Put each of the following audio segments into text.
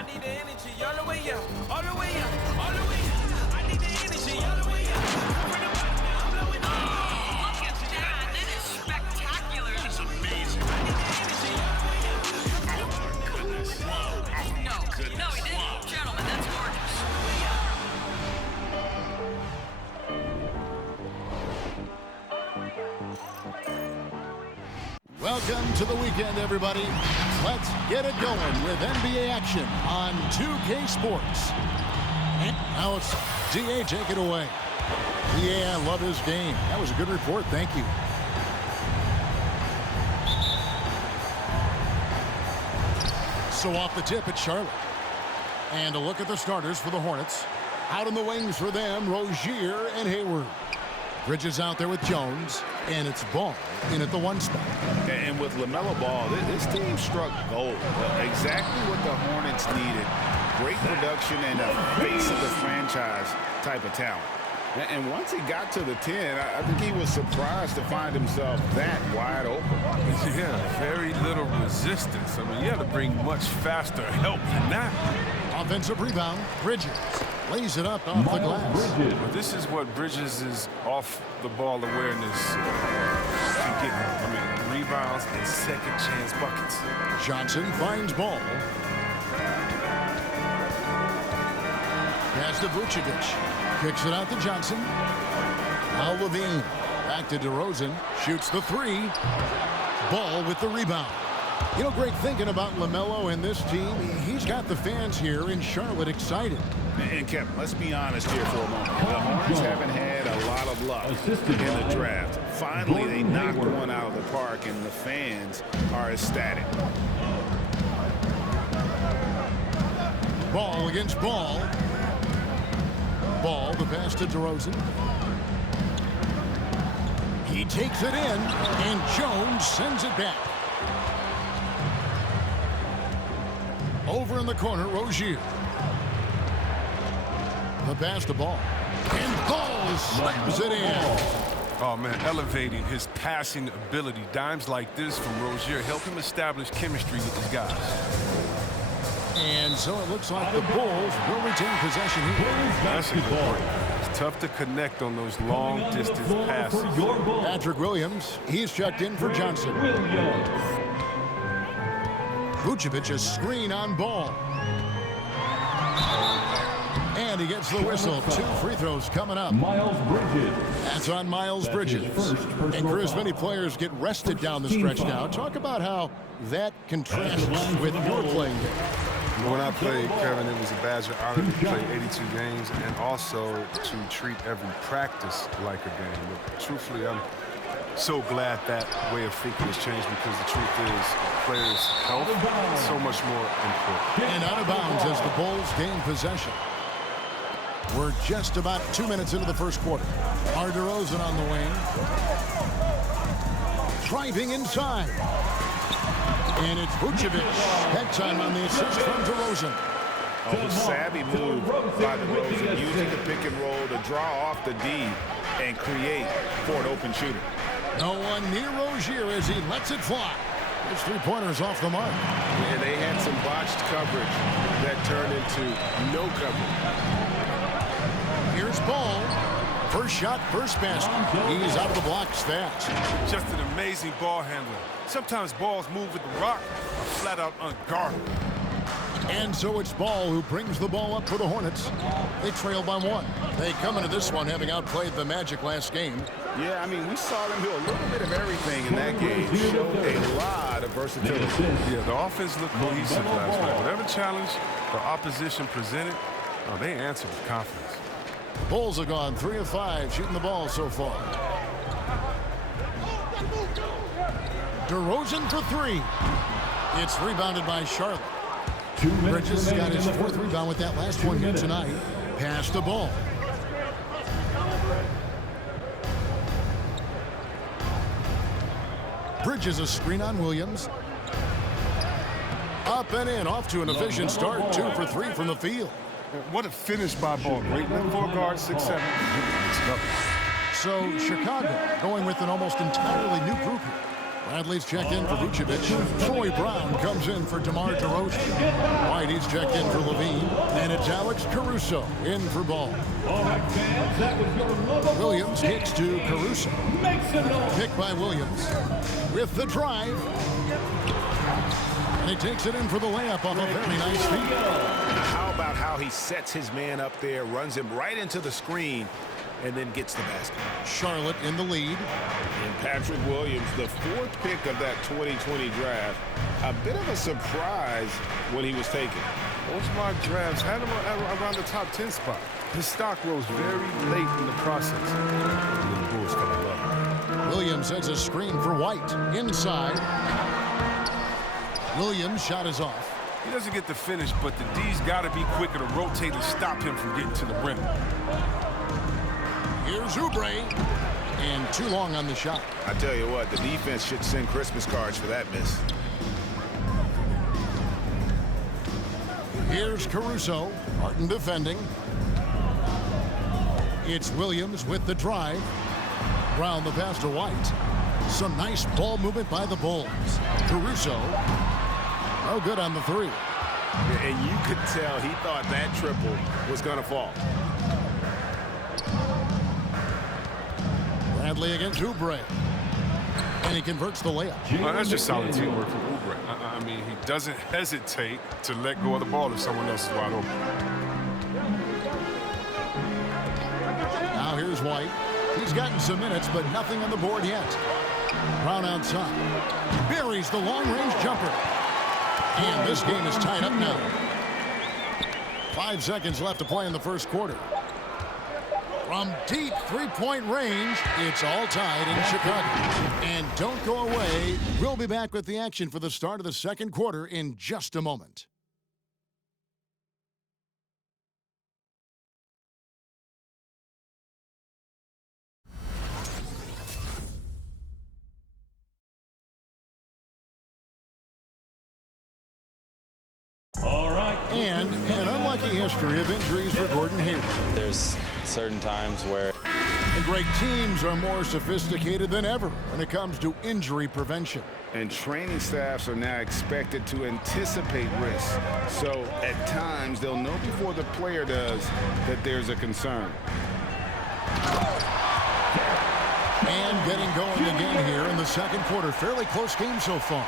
I need the energy all the way up, all the way up, all the way up. I need the energy all the way up. Bring the button now, I'm blowing up. Look at that. That is spectacular. That's amazing. I need the energy all the way up. Oh, goodness. No, no, he didn't. Gentlemen, that's gorgeous. Welcome to the weekend, everybody. Let's get it going with NBA action on 2K Sports. And now it's DA, take it away. Yeah, I love his game. That was a good report. Thank you. So off the tip, it's Charlotte. And a look at the starters for the Hornets. Out in the wings for them, Rozier and Hayward. Bridges out there with Jones, and it's Ball in at the 1 spot. And with LaMelo Ball, this team struck gold. Exactly what the Hornets needed. Great production and a face of the franchise type of talent. And once he got to the 10, I think he was surprised to find himself that wide open. Yeah, very little resistance. I mean, you have to bring much faster help than that. Offensive rebound, Bridges lays it up off the glass. Well, this is what Bridges' is off the ball awareness can get. I mean, rebounds and second chance buckets. Johnson finds Ball. Pass to Vucevic. Kicks it out to Johnson. Now Levine. Back to DeRozan. Shoots the 3. Ball with the rebound. You know, Greg, thinking about LaMelo and this team, he's got the fans here in Charlotte excited. And Kevin, let's be honest here for a moment. The Hornets haven't had a lot of luck in the draft. Finally, they knocked one out of the park, and the fans are ecstatic. Ball against Ball. Ball, the pass to DeRozan. He takes it in, and Jones sends it back. Over in the corner, Rozier. The pass to Ball. And Ball slams it in. Oh, man, elevating his passing ability. Dimes like this from Rozier help him establish chemistry with his guys. And so it looks like the Bulls will retain possession here. That's a good point. It's tough to connect on those long-distance passes. Patrick Williams, he's checked in for Johnson. Vucevic, a screen on Ball. And he gets the whistle. 2 free throws coming up. Miles Bridges. That's on Miles Bridges. And Chris, many players get rested down the stretch now. Talk about how that contrasts with your playing game. When I played, Kevin, it was a badge of honor to play 82 games and also to treat every practice like a game. But truthfully, I'm so glad that way of thinking has changed because the truth is players' health is so much more important. And out of bounds as the Bulls gain possession. We're just about 2 minutes into the first quarter. DeRozan on the wing. Driving inside. And it's Vucevic. Head time on the assist from DeRozan. A savvy move by DeRozan, using the pick and roll to draw off the D and create for an open shooter. No one near Rozier as he lets it fly. His 3-pointers off the mark. And they had some botched coverage that turned into no coverage. Here's Ball. First shot, first basket. He's out of the blocks fast. Just an amazing ball handler. Sometimes balls move with the rock are flat out unguardable. And so it's Ball who brings the ball up for the Hornets. They trail by 1. They come into this one having outplayed the Magic last game. Yeah, I mean, we saw them do a little bit of everything in that game. Showed a lot of versatility. Yeah, the offense looked cohesive last night. Whatever challenge the opposition presented, they answered with confidence. Bulls have gone 3 of 5 shooting the ball so far. DeRozan for 3. It's rebounded by Charlotte. Bridges got his 4th rebound with that last one here tonight. Pass the Ball. Bridges a screen on Williams. Up and in, off to an efficient start. 2 for 3 from the field. What a finish by Ball. Great look for a guard, 6'7". So Chicago going with an almost entirely new group here. Bradley's checked in for Vucevic. Troy Brown comes in for DeMar DeRozan. Whitey's checked in for Levine. And it's Alex Caruso in for Ball. Williams kicks to Caruso. Pick by Williams with the drive. And he takes it in for the layup off a very nice feed. How about how he sets his man up there, runs him right into the screen, and then gets the basket. Charlotte in the lead. And Patrick Williams, the 4th pick of that 2020 draft, a bit of a surprise when he was taken. Most mock drafts had him around the top 10 spot. His stock rose very late in the process. The Bulls fell in love. Williams sets a screen for White. Inside. Williams' shot is off. He doesn't get the finish, but the D's got to be quicker to rotate and stop him from getting to the rim. Here's Oubre. And too long on the shot. I tell you what, the defense should send Christmas cards for that miss. Here's Caruso. Martin defending. It's Williams with the drive. Brown the pass to White. Some nice ball movement by the Bulls. Caruso. No good on the 3. And you could tell he thought that triple was going to fall. Bradley against Oubre. And he converts the layup. That's just solid teamwork from Oubre. I mean, he doesn't hesitate to let go of the ball if someone else is wide open. Now here's White. He's gotten some minutes, but nothing on the board yet. Brown outside. Buries the long-range jumper. And this game is tied up now. 5 seconds left to play in the first quarter. From deep three-point range, it's all tied in Chicago. And don't go away. We'll be back with the action for the start of the second quarter in just a moment. And an unlucky history of injuries for Gordon Hayward. There's certain times where... And great teams are more sophisticated than ever when it comes to injury prevention. And training staffs are now expected to anticipate risks. So at times, they'll know before the player does that there's a concern. And getting going again here in the second quarter. Fairly close game so far.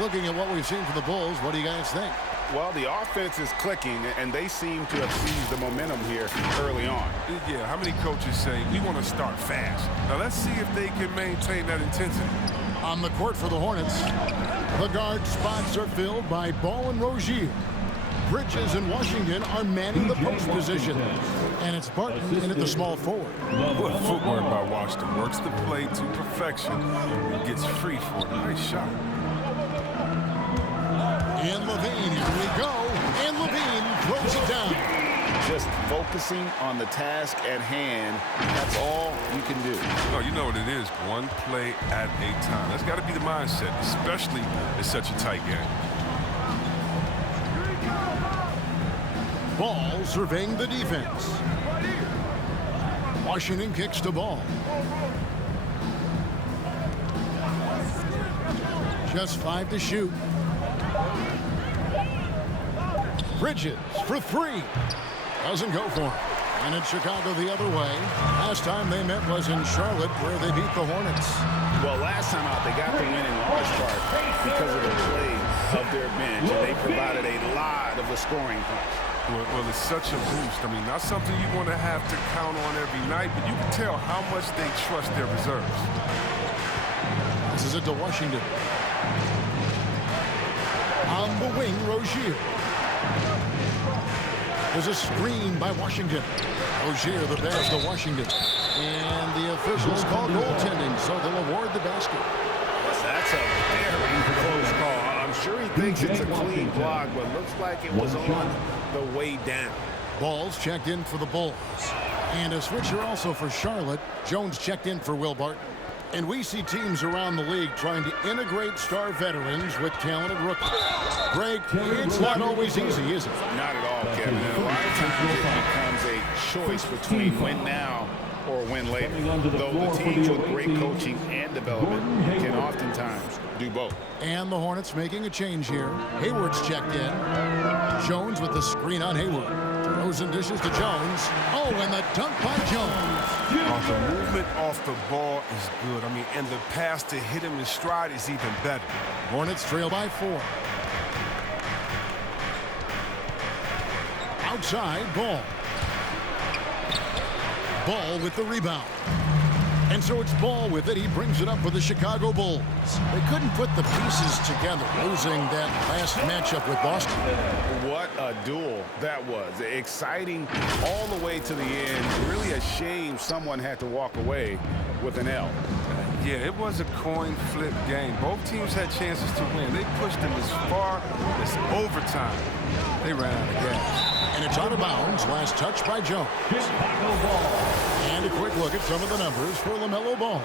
Looking at what we've seen from the Bulls, what do you guys think? Well, the offense is clicking, and they seem to have seized the momentum here early on. Yeah, how many coaches say, we want to start fast? Now, let's see if they can maintain that intensity. On the court for the Hornets, the guard spots are filled by Ball and Rozier. Bridges and Washington are manning the post position. And it's Barton in at the small forward. Good footwork by Washington. Works the play to perfection and gets free for a nice shot. And Levine, here we go. And Levine throws it down. Just focusing on the task at hand, that's all you can do. Oh, you know what it is. One play at a time. That's got to be the mindset, especially in such a tight game. Ball surveying the defense. Washington kicks the ball. Just 5 to shoot. Bridges for 3. Doesn't go for it. And in Chicago the other way. Last time they met was in Charlotte, where they beat the Hornets. Well, last time out, they got the win in large part because of the play of their bench. And they provided a lot of the scoring punch. Well, it's such a boost. I mean, not something you want to have to count on every night, but you can tell how much they trust their reserves. This is it to Washington. On the wing, Rozier. There's a screen by Washington. Rozier, the pass to Washington. And the officials call goaltending, so they'll award the basket. That's a very close call. I'm sure he thinks it's a clean block, but looks like it was on the way down. Ball's checked in for the Bulls. And a switcher also for Charlotte. Jones checked in for Will Barton. And we see teams around the league trying to integrate star veterans with talented rookies. Greg, it's not always easy, is it? Not at all, Kevin. And a lot of times it becomes a choice between win now or win later. Though the teams with great coaching and development can oftentimes do both. And the Hornets making a change here. Hayward's checked in. Jones with the screen on Hayward. Rosen dishes to Jones. Oh, and the dunk by Jones. The movement off the ball is good. I mean, and the pass to hit him in stride is even better. Hornets trail by 4. Outside, Ball. Ball with the rebound. And so it's Ball with it. He brings it up for the Chicago Bulls. They couldn't put the pieces together, losing that last matchup with Boston. What a duel that was. Exciting all the way to the end. Really a shame someone had to walk away with an L. Yeah, it was a coin flip game. Both teams had chances to win. They pushed them as far as overtime. They ran out of gas. And it's out of bounds. Last touch by Jones. And a quick look at some of the numbers for LaMelo Ball.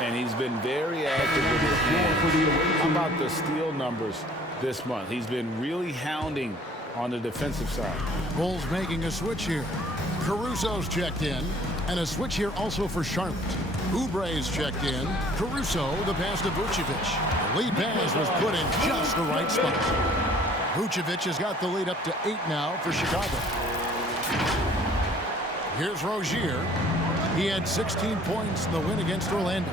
And he's been very active with his hands. How about the steal numbers this month? He's been really hounding on the defensive side. Bulls making a switch here. Caruso's checked in. And a switch here also for Charlotte. Oubre's checked in. Caruso, the pass to Vucevic. The lead pass was put in just the right spot. Vucevic has got the lead up to 8 now for Chicago. Here's Rozier. He had 16 points in the win against Orlando.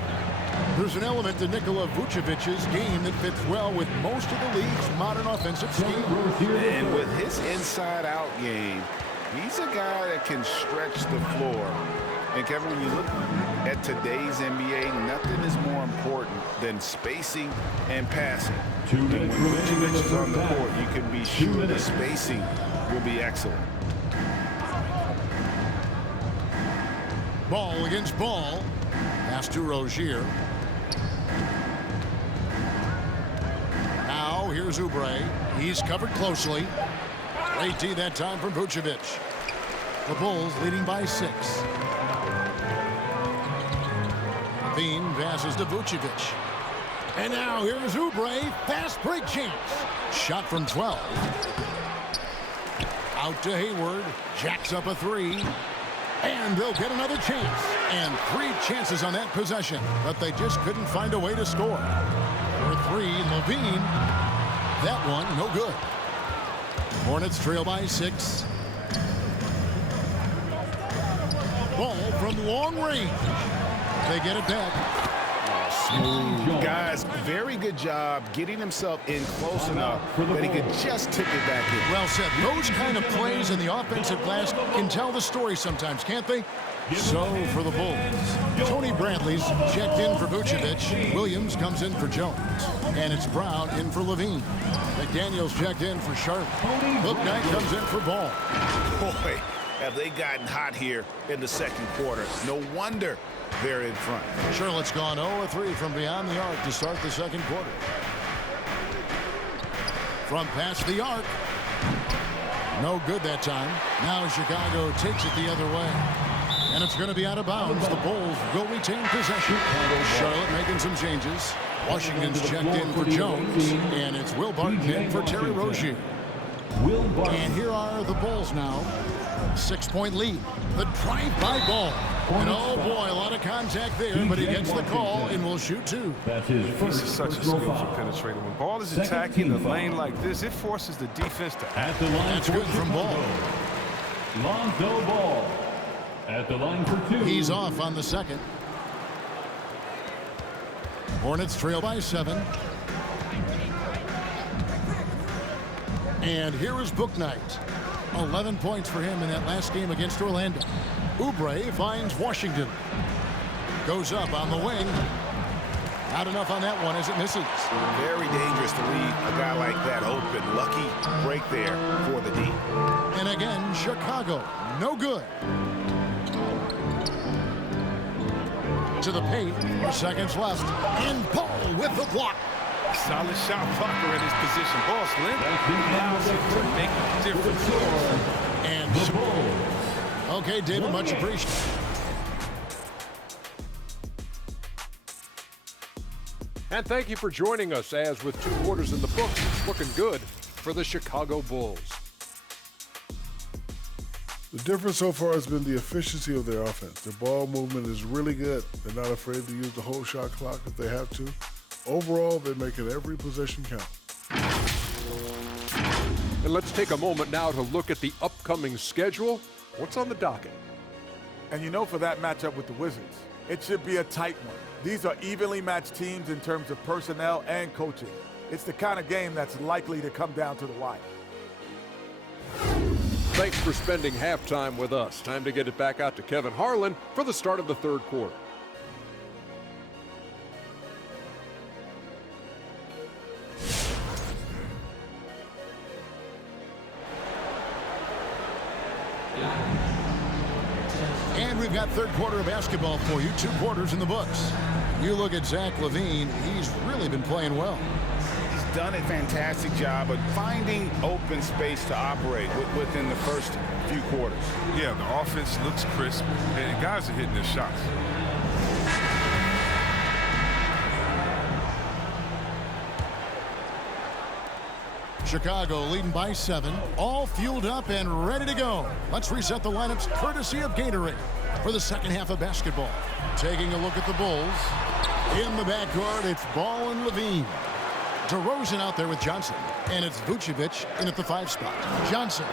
There's an element to Nikola Vucevic's game that fits well with most of the league's modern offensive scheme. And with his inside-out game, he's a guy that can stretch the floor. And Kevin, when you look at today's NBA, nothing is more important than spacing and passing. And when Vucevic is on the court, you can be sure the spacing will be excellent. Ball against Ball. Pass to Rozier. Now here's Oubre. He's covered closely. Great D that time from Vucevic. The Bulls leading by 6. Bean passes to Vucevic. And now here's Oubre. Fast break chance. Shot from 12. Out to Hayward. Jacks up a 3. And they'll get another chance. And 3 chances on that possession. But they just couldn't find a way to score. For 3, Levine. That one, no good. Hornets trail by 6. Ball from long range. They get it back. Guys, very good job getting himself in close enough that he could just tip it back in. Well said. Those kind of plays in the offensive glass can tell the story sometimes, can't they? So for the Bulls, Tony Bradley's checked in for Vucevic. Williams comes in for Jones. And it's Brown in for Levine. McDaniels checked in for Charlotte. Bouknight comes in for Ball. Boy, have they gotten hot here in the second quarter. No wonder they're in front. Charlotte's gone 0-3 from beyond the arc to start the second quarter. From past the arc. No good that time. Now Chicago takes it the other way. And it's going to be out of bounds. The Bulls will retain possession. Charlotte making some changes. Washington's checked in for Jones. And it's Will Barton in for Terry Rozier. And here are the Bulls now. 6-point lead. The drive by Ball. And oh boy, a lot of contact there, but he gets the call and will shoot 2. This is such a skill for penetrating. When Ball is attacking the lane like this, it forces the defense to act. That's good from Ball. Lonzo Ball at the line for 2. He's off on the second. Hornets trail by 7. And here is Bouknight. 11 points for him in that last game against Orlando. Oubre finds Washington. Goes up on the wing. Not enough on that one as it misses. Very dangerous to leave a guy like that open. Lucky break there for the D. And again, Chicago. No good. To the paint. 4 seconds left. And Ball with the block. Solid shot blocker in his position. Ball's limp. Allows him to make a difference. And the Bulls. Okay, David, much appreciated. And thank you for joining us as with 2 quarters in the books, it's looking good for the Chicago Bulls. The difference so far has been the efficiency of their offense. Their ball movement is really good. They're not afraid to use the whole shot clock if they have to. Overall, they're making every possession count. And let's take a moment now to look at the upcoming schedule. What's on the docket? And you know, for that matchup with the Wizards, it should be a tight one. These are evenly matched teams in terms of personnel and coaching. It's the kind of game that's likely to come down to the wire. Thanks for spending halftime with us. Time to get it back out to Kevin Harlan for the start of the third quarter. And we've got third quarter of basketball for you. 2 quarters in the books. You look at Zach LaVine, he's really been playing well. He's done a fantastic job of finding open space to operate within the first few quarters. Yeah, the offense looks crisp, and guys are hitting their shots. Chicago leading by 7, all fueled up and ready to go. Let's reset the lineups courtesy of Gatorade for the second half of basketball. Taking a look at the Bulls. In the backcourt, it's Ball and LaVine. DeRozan out there with Johnson. And it's Vucevic in at the 5 spot. Johnson.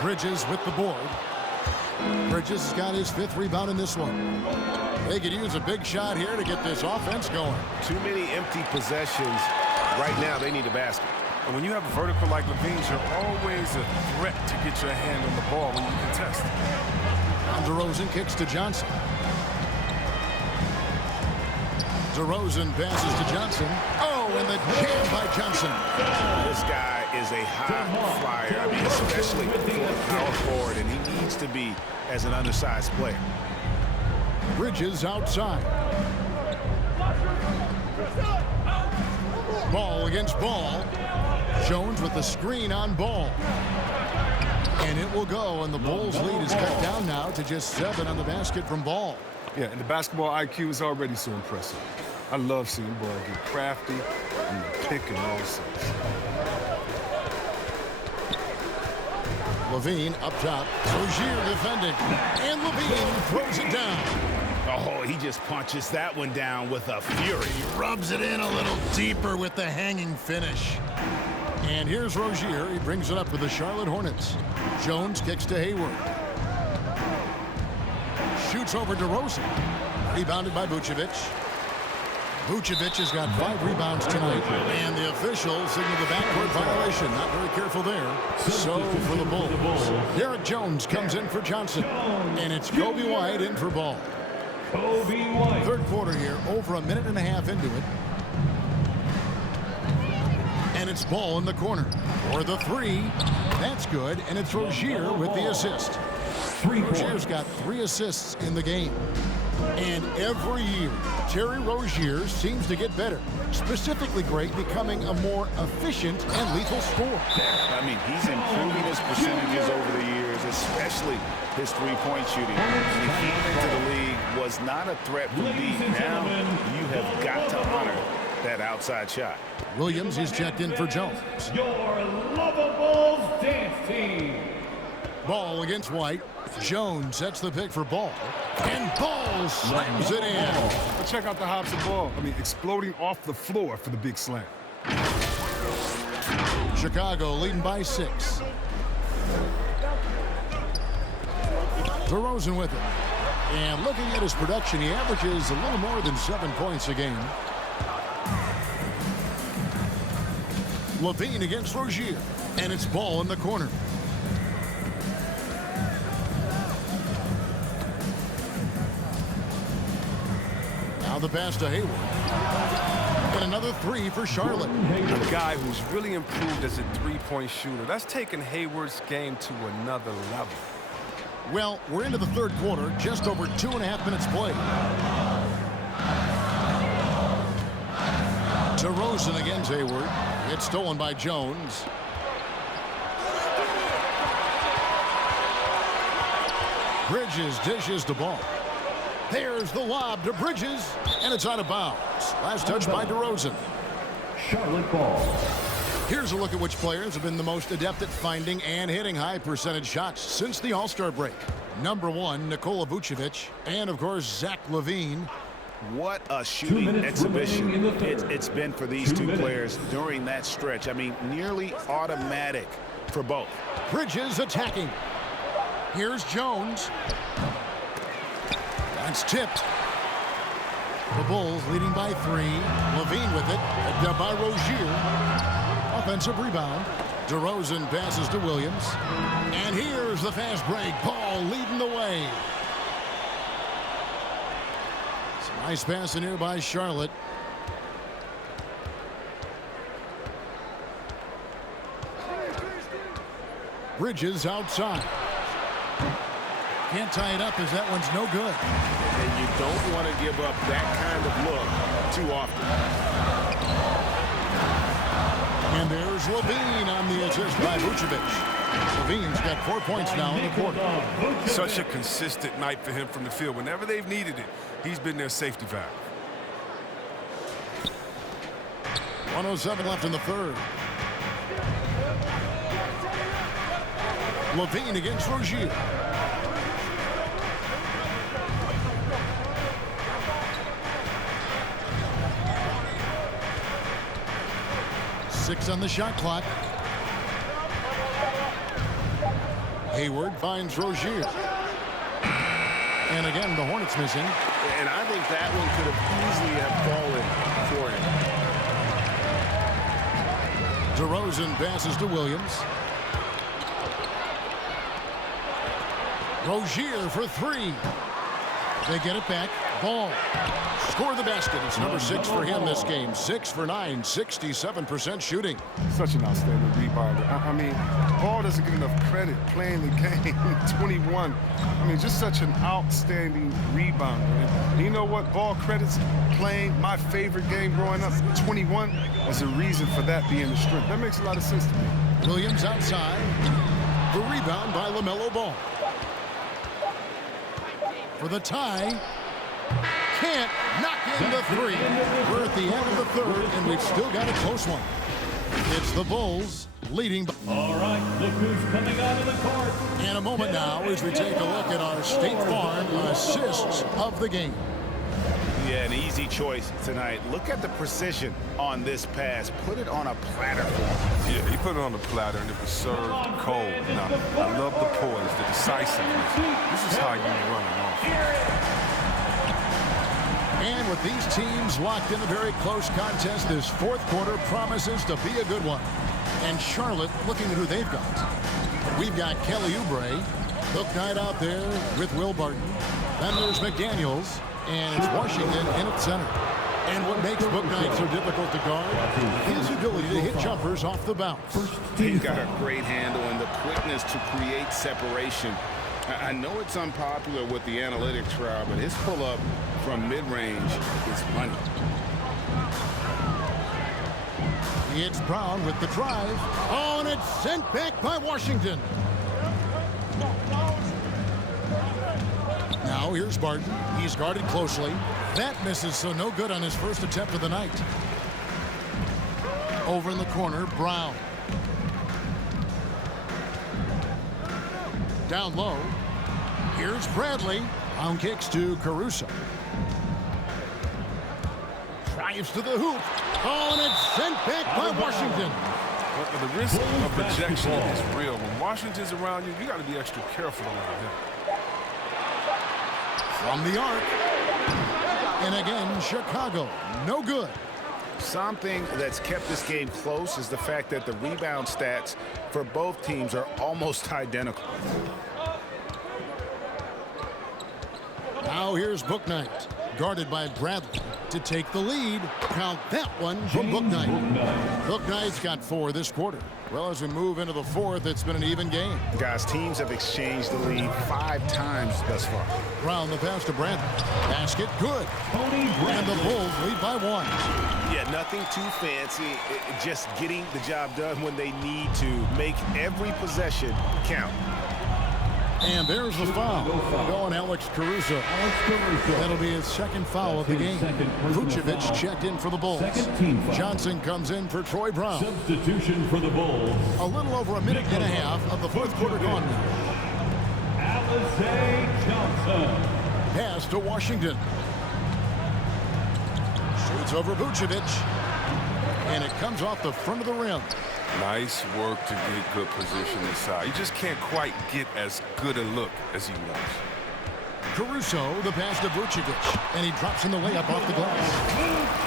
Bridges with the board. Bridges has got his 5th rebound in this one. They could use a big shot here to get this offense going. Too many empty possessions. Right now, they need a basket. And when you have a vertical like LaVine's, you're always a threat to get your hand on the ball when you contest. And DeRozan kicks to Johnson. DeRozan passes to Johnson. Oh, and the jam by Johnson. This guy is a high flyer. I mean, especially for a power forward, and he needs to be as an undersized player. Bridges outside. Ball against Ball. Jones with the screen on Ball. And it will go, and the Bulls' lead is cut down now to just 7 on the basket from Ball. Yeah, and the basketball IQ is already so impressive. I love seeing Ball get crafty and pick and all sorts. LaVine up top. Rozier defending. And LaVine throws it down. Oh, he just punches that one down with a fury. He rubs it in a little deeper with the hanging finish. And here's Rozier. He brings it up for the Charlotte Hornets. Jones kicks to Hayward. Shoots over DeRozan. Rebounded by Vucevic. Vucevic has got 5 rebounds tonight. And the officials signal the backcourt violation. Not very careful there. So for the Bulls. Derek Jones comes in for Johnson. And it's Kobe White in for Ball. Third quarter here, over a minute and a half into it. And it's Ball in the corner. For the 3. That's good. And it's Rozier with the assist. Rozier's got 3 assists in the game. And every year, Terry Rozier seems to get better. Specifically great, becoming a more efficient and lethal scorer. I mean, he's improving his percentages over the years, especially his 3-point shooting. When he came into the league, was not a threat from deep. Now, you have got to honor that outside shot. Williams is checked in for Jones. Your lovable dance team. Ball against White. Jones sets the pick for Ball. And Ball slams it in. But check out the hops of Ball. I mean, exploding off the floor for the big slam. Chicago leading by 6. DeRozan with it. And looking at his production, he averages a little more than 7 points a game. LaVine against Rozier. And it's Ball in the corner. Now the pass to Hayward. And another 3 for Charlotte. A guy who's really improved as a 3-point shooter. That's taken Hayward's game to another level. Well, we're into the third quarter, just over 2.5 minutes played. DeRozan against Hayward. It's stolen by Jones. Bridges dishes the ball. There's the lob to Bridges, and it's out of bounds. Last touch by DeRozan. Charlotte ball. Here's a look at which players have been the most adept at finding and hitting high percentage shots since the All-Star break. Number 1, Nikola Vucevic, and of course, Zach LaVine. What a shooting exhibition it's been for these two players during that stretch. I mean, nearly automatic for both. Bridges attacking. Here's Jones. That's tipped. The Bulls leading by 3. LaVine with it. Picked up by Rozier. Offensive rebound. DeRozan passes to Williams. And here's the fast break. Ball leading the way. Nice pass in here by Charlotte. Bridges outside. Can't tie it up as that one's no good. And you don't want to give up that kind of look too often. And there's LaVine on the assist by Vucevic. LaVine's got 4 points now in the quarter. Such a consistent night for him from the field. Whenever they've needed it, he's been their safety valve. 1:07 left in the third. LaVine against Rozier. Six on the shot clock. Hayward finds Rozier. And again, the Hornets missing. And I think that one could have easily have fallen for him. DeRozan passes to Williams. Rozier for 3. They get it back. Ball. Score the basket. It's number 6 for him this game. 6 for 9, 67% shooting. Such an outstanding rebounder. I mean, Ball doesn't get enough credit playing the game. 21. I mean, just such an outstanding rebounder. And you know what? Ball credits playing my favorite game growing up, 21, as a reason for that being the strength. That makes a lot of sense to me. Williams outside. The rebound by LaMelo Ball. For the tie. Can't knock in the 3. We're at the end of the third, and we've still got a close one. It's the Bulls leading. All right, look who's coming out of the court. In a moment now, as we take a look at our State Farm assists of the game. Yeah, an easy choice tonight. Look at the precision on this pass. Put it on a platter for him. Yeah, he put it on the platter, and it was served cold. Now, I love the poise, the decisiveness. This is how you run an offense. And with these teams locked in a very close contest, this fourth quarter promises to be a good one. And Charlotte, looking at who they've got. We've got Kelly Oubre, Hook Knight out there with Will Barton. Then there's McDaniels, and it's Washington in at center. And what makes Book Knight so difficult to guard? His ability to hit jumpers off the bounce. He's got a great handle and the quickness to create separation. I know it's unpopular with the analytics crowd, but his pull-up from mid-range is money. It's Brown with the drive. Oh, and it's sent back by Washington. Now here's Barton. He's guarded closely. That misses, so no good on his first attempt of the night. Over in the corner, Brown. Down low. Here's Bradley. Brown kicks to Caruso. Drives to the hoop. Oh, and it's sent back by Washington. But the risk of rejection is real. When Washington's around you, you got to be extra careful around him. From the arc. And again, Chicago. No good. Something that's kept this game close is the fact that the rebound stats for both teams are almost identical. Now here's Book Knight, guarded by Bradley to take the lead. Count that one from Book Knight. Book Knight's got 4 this quarter. Well, as we move into the fourth, it's been an even game. Guys, teams have exchanged the lead 5 times thus far. Brown the pass to Bradley. Basket good. And the Bulls lead by 1. Yeah, nothing too fancy. Just getting the job done when they need to. Make every possession count. And there's the foul. Going Alex Caruso. That'll be his second foul of the game. Vucevic checked in for the Bulls. Johnson comes in for Troy Brown. Substitution for the Bulls. A little over a minute and a half of the fourth quarter gone now. Alize Johnson. Pass to Washington. Shoots over Vucevic. And it comes off the front of the rim. Nice work to get good position inside. You just can't quite get as good a look as he wants. Caruso, the pass to Vucevic. And he drops in the layup off the glass.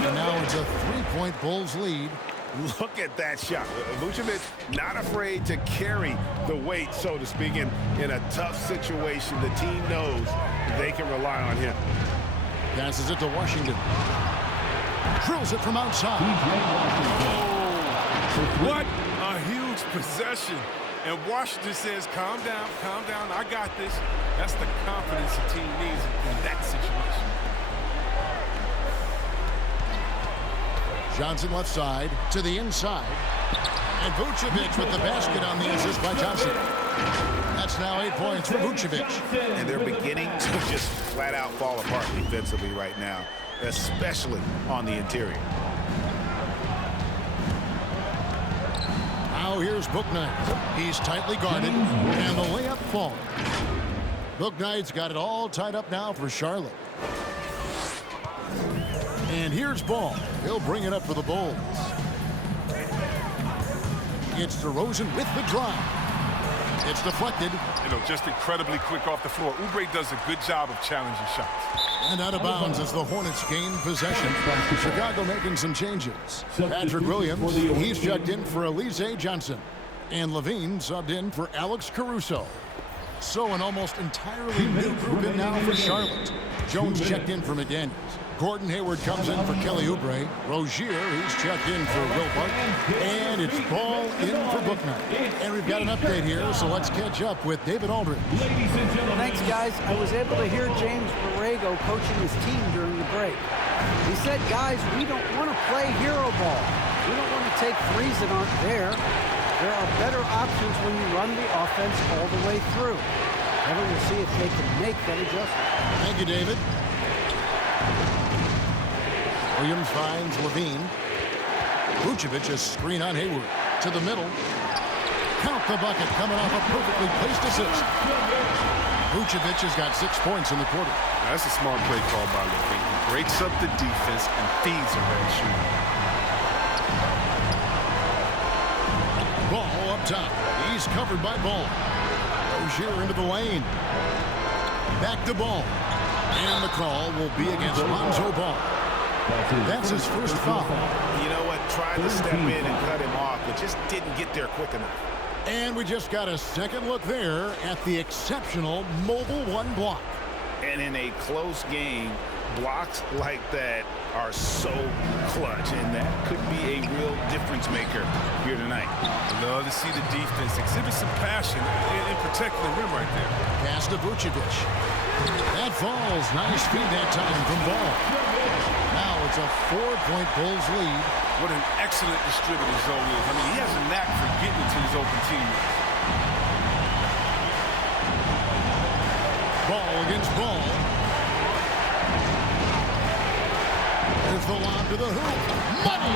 And now it's a three-point Bulls lead. Look at that shot. Vucevic not afraid to carry the weight, so to speak, in a tough situation. The team knows they can rely on him. Passes it to Washington. Drills it from outside. What a huge possession. And Washington says, calm down, I got this. That's the confidence the team needs in that situation. Johnson left side to the inside. And Vucevic with the basket on the assist by Johnson. That's now 8 points for Vucevic. And they're beginning to just flat out fall apart defensively right now, especially on the interior. Now here's Bouknight. He's tightly guarded, and the layup falls. Bouknight's got it all tied up now for Charlotte. And here's Ball. He'll bring it up for the Bulls. It's DeRozan with the drive. It's deflected. You know, just incredibly quick off the floor. Oubre does a good job of challenging shots. And out of bounds as the Hornets gain possession. Chicago making some changes. Patrick Williams, he's checked in for Alize Johnson. And Levine subbed in for Alex Caruso. So an almost entirely new group in now for Charlotte. Jones checked in for McDaniels. Gordon Hayward comes in for Kelly Oubre. Rozier, he's checked in for Will Barton. And it's Ball in for Bouknight. And we've got an update here, so let's catch up with David Aldridge. Thanks, guys. I was able to hear James Borrego coaching his team during the break. He said, guys, we don't want to play hero ball. We don't want to take threes that aren't there. There are better options when you run the offense all the way through. Kevin will see if they can make that adjustment. Thank you, David. Williams finds Levine. Vucevic is screen on Hayward. To the middle. Count the bucket coming off a perfectly placed assist. Vucevic has got 6 points in the quarter. Now, that's a smart play call by Levine. He breaks up the defense and feeds a red shooter. Ball up top. He's covered by Ball. Rozier into the lane. Back to Ball. And the call will be against Lonzo Ball. That's his first foul. You know what? Tried to step in and cut him off, but just didn't get there quick enough. And we just got a second look there at the exceptional mobile one block. And in a close game, blocks like that are so clutch, and that could be a real difference maker here tonight. Love to see the defense exhibit some passion in protecting the rim right there. Pass to Vucevic. That falls. Nice feed that time from Ball. Now it's a 4-point Bulls lead. What an excellent distributor Zoe is. I mean, he has a knack for getting to his open teammates. Ball against Ball. There's the lob to the hoop. Money!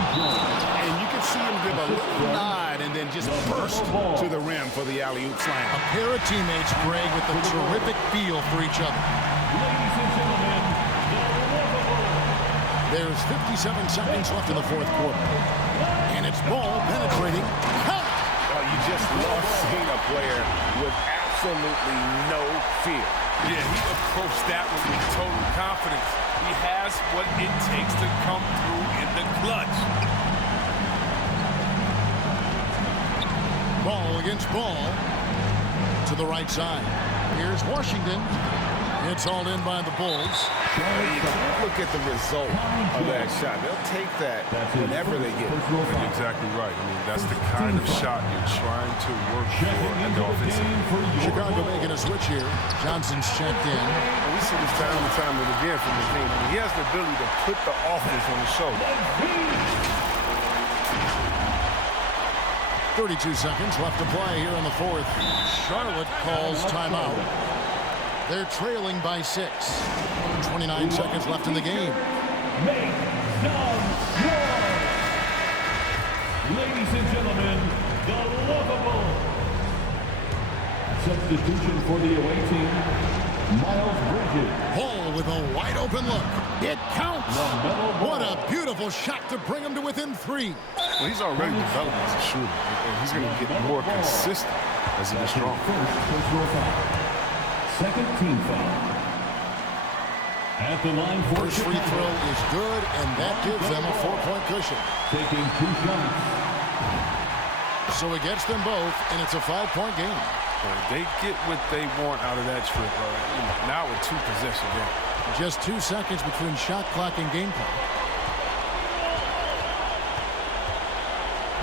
And you can see him give a little nod and then just burst to the rim for the alley-oop slam. A pair of teammates, Greg, with a terrific feel for each other. Ladies and gentlemen, There's 57 seconds left in the fourth quarter. And it's Ball penetrating. Count! Well, you just love seeing a player with absolutely no fear. Yeah, he approached that one with total confidence. He has what it takes to come through in the clutch. Ball against Ball. To the right side. Here's Washington. It's all in by the Bulls. You can't look at the result of that shot. They'll take that whenever they get it. You're exactly right. I mean, that's the kind of shot you're trying to work for at the offensive end. Chicago making a switch here. Johnson's checked in. We see this time and time and again from Levine. I mean, he has the ability to put the offense on the shoulder. 32 seconds left to play here in the fourth. Charlotte calls timeout. They're trailing by 6. 29 seconds left in the game. Make some noise. Ladies and gentlemen, the lovable substitution for the away team, Miles Bridges. Hall with a wide open look. It counts. What a beautiful shot to bring him to within 3. Well, he's already developed as a shooter, and he's going to get more consistent as he gets stronger. Second team foul. At the line for first free throw is good, and that gives them a 4-point cushion. Taking 2 shots. So it gets them both, and it's a 5-point game. They get what they want out of that trip. Now with 2 possession game. Just 2 seconds between shot clock and game clock.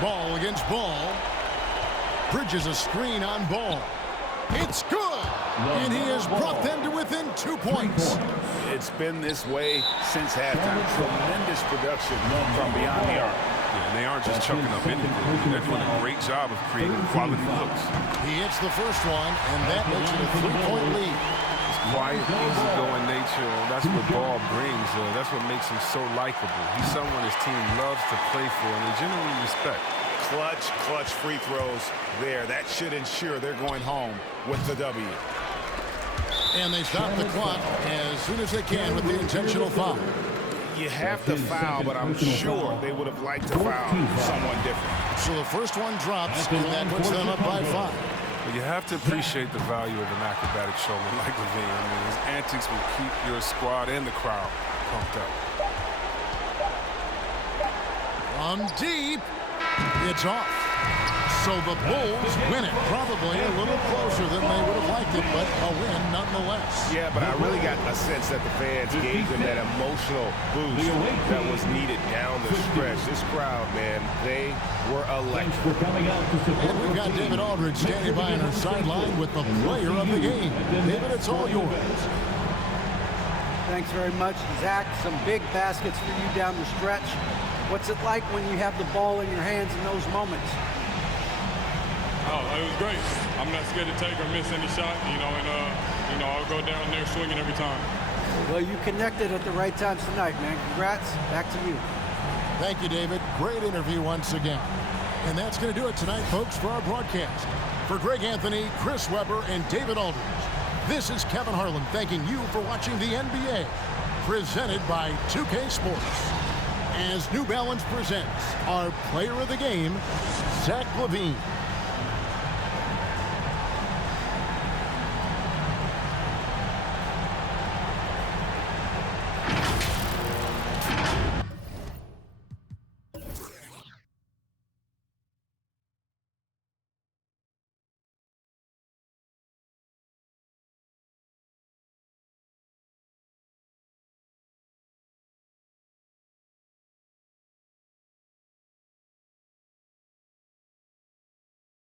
Ball against Ball. Bridges a screen on Ball. It's good! And he has brought them to within 2 points. It's been this way since halftime. Tremendous production from beyond the arc. Yeah, and they aren't just chucking up anything. They're doing a great job of creating quality looks. He hits the first one, and that makes it a 3-point lead. His quiet, easygoing nature, that's what Ball brings. That's what makes him so likable. He's someone his team loves to play for, and they genuinely respect. Clutch free throws there. That should ensure they're going home with the W. And they stop the clock as soon as they can with the intentional foul. You have to foul, but I'm sure they would have liked to foul someone different. So the first one drops, and that puts them up by 5. But you have to appreciate the value of an acrobatic showman like LaVine. I mean, his antics will keep your squad and the crowd pumped up. From deep, it's off. So the Bulls win it. Probably a little closer than they would have liked it, but a win nonetheless. Yeah, but I really got a sense that the fans gave them that emotional boost that was needed down the stretch. This crowd, man, they were electric. And we've got David Aldridge standing by on our sideline with the player of the game. David, it's all yours. Thanks very much, Zach. Some big baskets for you down the stretch. What's it like when you have the ball in your hands in those moments? Oh, it was great. I'm not scared to take or miss any shot, and I'll go down there swinging every time. Well, you connected at the right times tonight, man. Congrats. Back to you. Thank you, David. Great interview once again. And that's going to do it tonight, folks, for our broadcast. For Greg Anthony, Chris Webber, and David Aldridge, this is Kevin Harlan thanking you for watching the NBA, presented by 2K Sports. As New Balance presents our player of the game, Zach LaVine.